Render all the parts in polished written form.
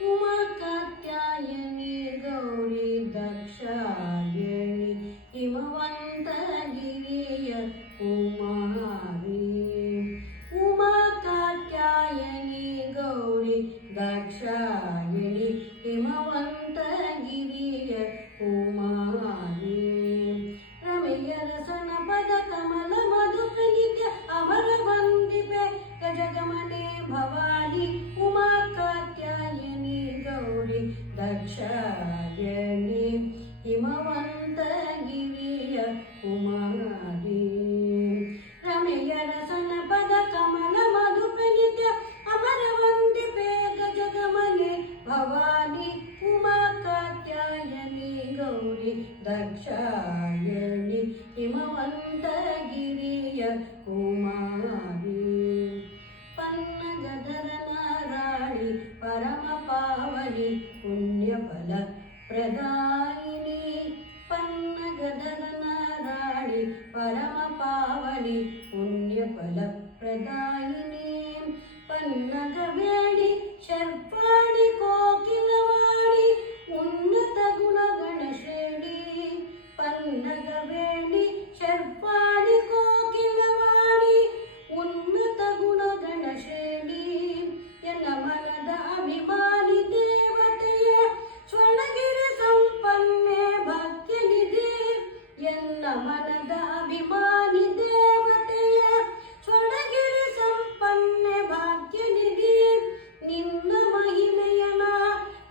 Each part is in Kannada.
उमा कात्यायनी गौरी दाक्षायणी हिमवन्तगिरिय कुमारी उमा कात्यायनी गौरी दाक्षायणी हिमवन्तगिरिय कुमारी रमेय रसन पद कमल मधुप्रणित्य अमर वन्दिपे गजगमने भवानी उमा कात्यायनी गौरी दाक्षायणी हिमवन्तगिरिय कुमारी रमेय रसन पद कमल मधुप्रणित्य अमर वन्दिपे गजगमने भवानी उमा कात्यायनी गौरी दाक्षायणी हिमवन्तगिरिय कुमारी पन्नगधर नारायणी परम पावनी पुण्यफल प्रदायिनी पन्नगधर नारायणी परम पावनी पुण्यफल प्रदायिनी पन्नगवेणी शर्पाणि कोकिलवाणी उन्नत गुणगणश्रेणी पन्नगवेणी शर्पाणि कोकिलवाणी उन्नत गुणगणश्रेणी ಎನ್ನ ಮನದ ಅಭಿಮಾನಿ ದೇವತೆಯ ಸ್ವರ್ಣಗಿರಿ ಸಂಪನ್ನೆ ಭಕ್ತಿನಿಧಿ ಎನ್ನ ಮನದ ಅಭಿಮಾನಿ ದೇವತೆಯ ಸ್ವರ್ಣಗಿರಿ ಸಂಪನ್ನೆ ಭಾಗ್ಯನಿಧಿ ನಿನ್ನ ಮಹಿಮೆಯನ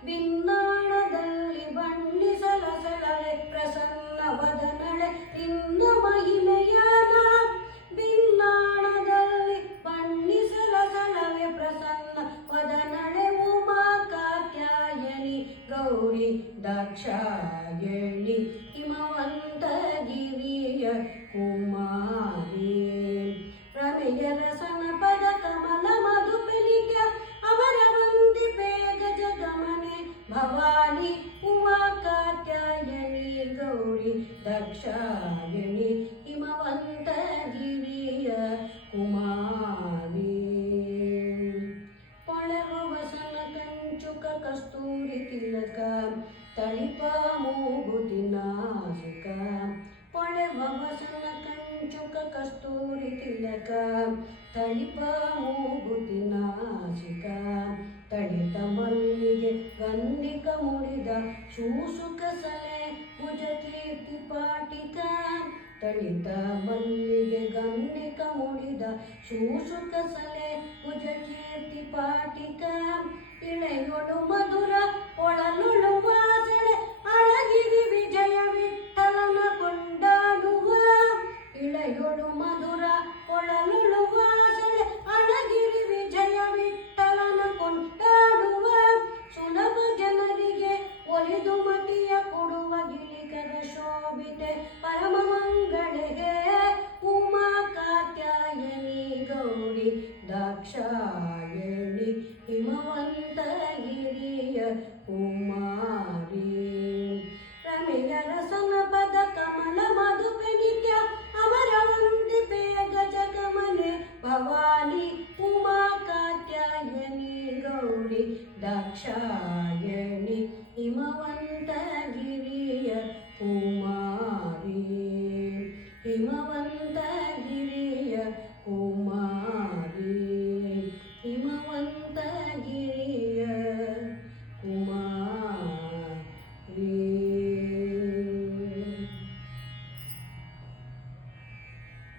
ಭಿನ್ನಾಣದಲ್ಲಿ ಬಣ್ಣಿಸಲಸಲಳೆ ಪ್ರಸನ್ನ ವದನಳೆ ನಿನ್ನ ಮಹಿಮೆಯನ ಭಿನ್ನಾಣದಲ್ಲಿ ಬಣ್ಣಿಸಲಸಲವೆ ಪ್ರಸನ್ನ ವದನಳೆ ಉಮಾ ಕಾತ್ಯಾಯನಿ ಗೌರಿ ದಾಕ್ಷಾಯಣಿ ಹಿಮವಂತಗಿರಿಯ ಕುಮಾರಿ ರಮೆಯ ರಸನ ಪದ ಕಮಲ ಮಧುಪನಿತ್ಯ ಅವರ ವಂದಿಪೆ ಗಜಗಮನೆ ಭವಾನಿ ಉಮಾ ಕಾತ್ಯಾಯನಿ ಗೌರಿ ದಾಕ್ಷಾಯಣಿ ಹಿಮವಂತಗಿರಿಯ ಕುಮಾರಿ ಪೊಳೆವ ವಸನ ಕಂಚುಕ ಕಸ್ತೂರಿ ತಿಲಕ ತಳಿಪ ಮೂಗುತಿ ನಾಸಿಕ ಪೊಳೆವ ವಸನ ಕಂಚುಕ ಕಸ್ತೂರಿ ತಿಲಕ ತಳಿಪ ಮೂಗುತಿ ನಾಸಿಕ ತಡಿತ ಮಲ್ಲಿಗೆ ಗಂಧಿಕ ಮುಡಿದ ಶೂಸುಕ ಸಲೆ ಭುಜ ಕೀರ್ತಿ ಪಾಟಿಕ ತಡಿತ ಮಲ್ಲಿಗೆ ಗಂಧಿಕ ಮುಡಿದ ಶೂಸುಕ ಸಲೆ ಭುಜ ಕೀರ್ತಿ ಪಾಟಿಕ ಇಳೆಯೊಳು ಮಧುರ ಒಳಲೊಳು ವಾಸಳೆ ಅಳಗಿರಿ ವಿಜಯ ವಿಠಲನ ಕೊಂಡಾಡುವ ಇಳೆಯೊಳು ಮಧುರ ಒಳಲೊಳು ವಾಸಳೆ ಅಳಗಿರಿ ವಿಜಯ ವಿಠಲನ ಕೊಂಡಾಡುವ ಸುಲಭ ಜನರಿಗೆ ಒಲಿದು ಮತಿಯ ಕೊಡುವ ಗಿಳಿಕರ ಶೋಭಿತೆ ಪರಮ ಮಂಗಳೆಗೆ ಉಮಾ ಕಾತ್ಯಾಯನಿ ಗೌರಿ ದಾಕ್ಷಾಯಣಿ ಹಿಮವಂತಗಿರಿಯ ಕುಮಾರಿ ರಮೆಯ ರಸನ ಪದ ಕಮಲ ಮಧುಪನಿತ್ಯ ಅವರ ವಂದಿಪೆ ಗಜಗಮನೆ ಭವಾನಿ ಉಮಾ ಕಾತ್ಯಾಯನಿ ಗೌರಿ ದಾಕ್ಷಾಯಣಿ ಹಿಮವಂತ